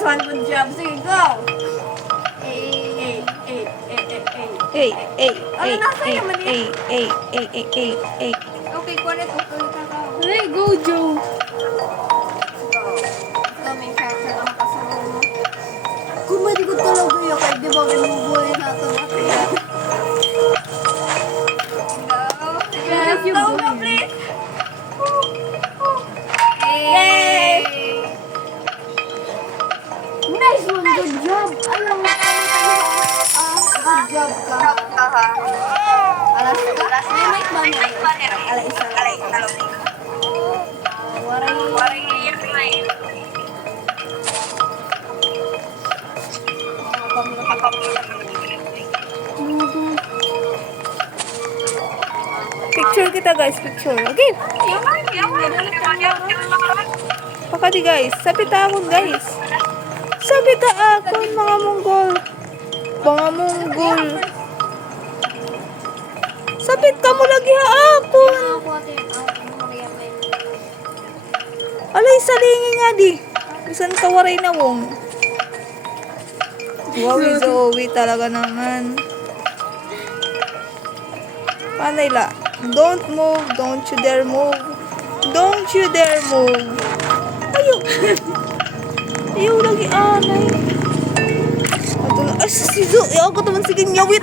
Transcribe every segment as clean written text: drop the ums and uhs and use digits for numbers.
Nice one, good job. Sige, go. Okay, kuha na ito. Hey, go, Joe. Ito, may character ang kasama mo. Kung malikot talaga yun, kahit di ba ginubuhay natin natin. Yes, you Go, go. go, please. Yay! Nice one, good job. Ayaw mo good job ka. Alas ka? May mic ba niya? Ala isa. Waray. Picture kita guys, picture. Okay. Pakati guys, sapit akon guys. Sapit akon mga Monggol. Mga Monggol. Sapit ka mo lagi ha akon. Alay, salingi nga di. Bisan kawaray na wong. Wow, Zoe talaga naman. Panay la. Don't move. Don't you dare move. Don't you dare move. Ayaw. Ayaw lagi anay. Ato na. Ay, si Zo. Ayaw ko naman sige nyawit.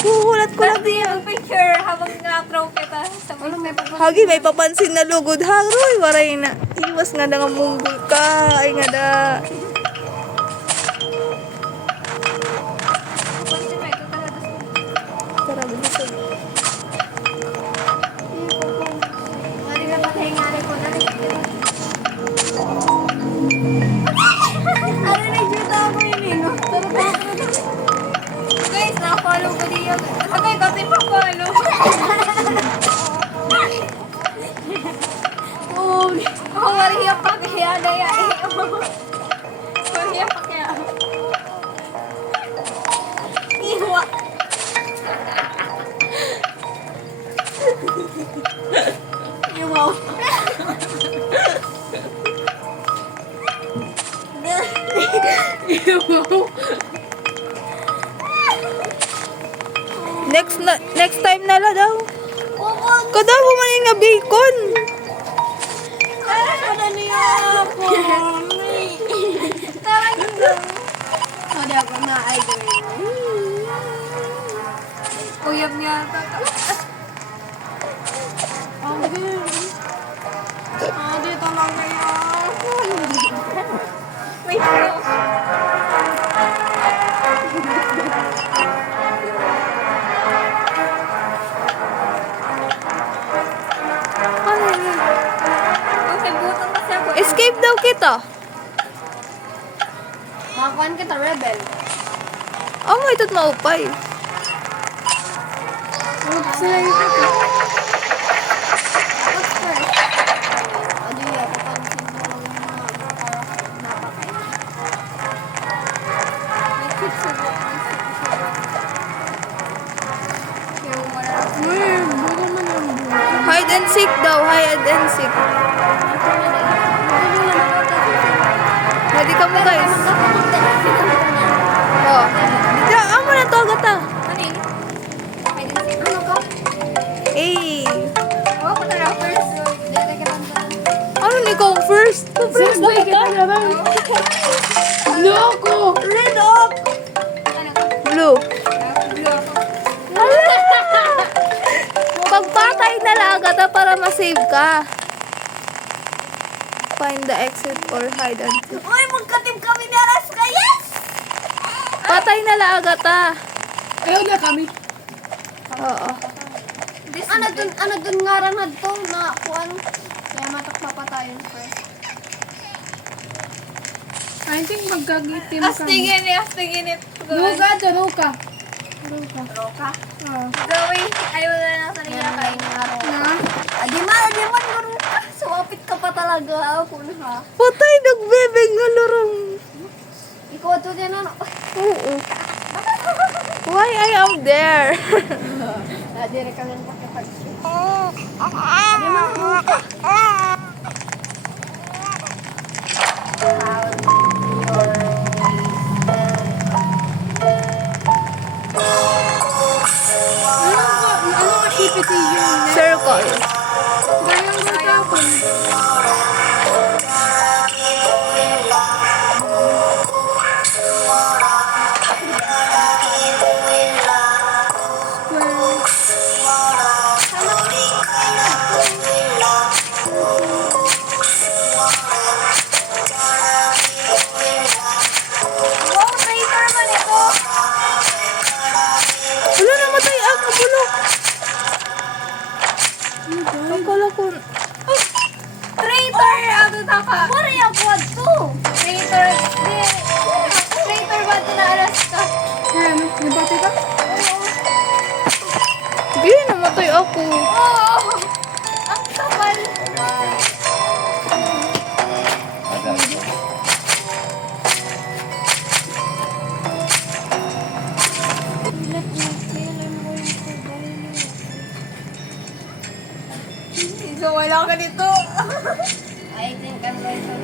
Kuhulat ko lang Yung picture habang na-throw kita sa may Hagi, may papansin na lugod. Haroy, waray na. Iwas nga na nga munggol ka. Ay nga da. Tara, bilisag. Guys, na-follow ko din yun. Okay, kasi pa-follow. Oh, mariya pa kaya daya eh. Mariya pa kaya. Iwa. Iwa. Next time na la daw. Kada mo man yung nga bacon. Ano niya ako? Tarang lang. Hindi ako na-idol. Uyab niya. Dito lang kaya. Wait lang. Okay, butang kasi ako. Escape daw kita. Makakuan kita, rebel. Oh, may itot maupay. What's first? Adi, ako pansin mo lang yung mga napakain. May kids sa yung wala Hide and seek daw. Hide and seek. Ready ka mo guys. Oh. Diyan, amo na to agata. Ano ka? Eh. Oo, ko tara first. Dito ka lang. Ano ni ko first? First Boy, ka naman. Loko. red up. Ano ka? Blue. Blue ako. Pagpatay na lang agata para ma-save ka. Find the exit or hide and seek. Uy, magkatim kami ni Alaska. Yes! Patay na lang agata. Ayaw na kami. Oo. Ano dun nga rin na to na kuan. Kaya matak papatayin first. I think magkagitim kami. Astigin it. Luka, Roka. Roka. Roka. Oh. Gawin. Ayaw na lang sa nila kain nga roka. Na? Adi man nga roka. Suwapit ka pa talaga ako ha. Patay nagbebeng nga lorong. Ikaw to din ano. Oo. Why I am there? Dire ka lang pakipag. Adi man roka. GPT yun. Circle. Dahil ang tapon. Square. Wow, traitor man ito. Wala, namatay ako, bulo. Akala ko, Traitor! Ano na ka? Pari ako to. Traitor. Traitor ba ito na alas ka? Ayan, nabati ka? hindi, namatay ako. Oo. Ang kapal. So, wala ka dito. I think I'm going to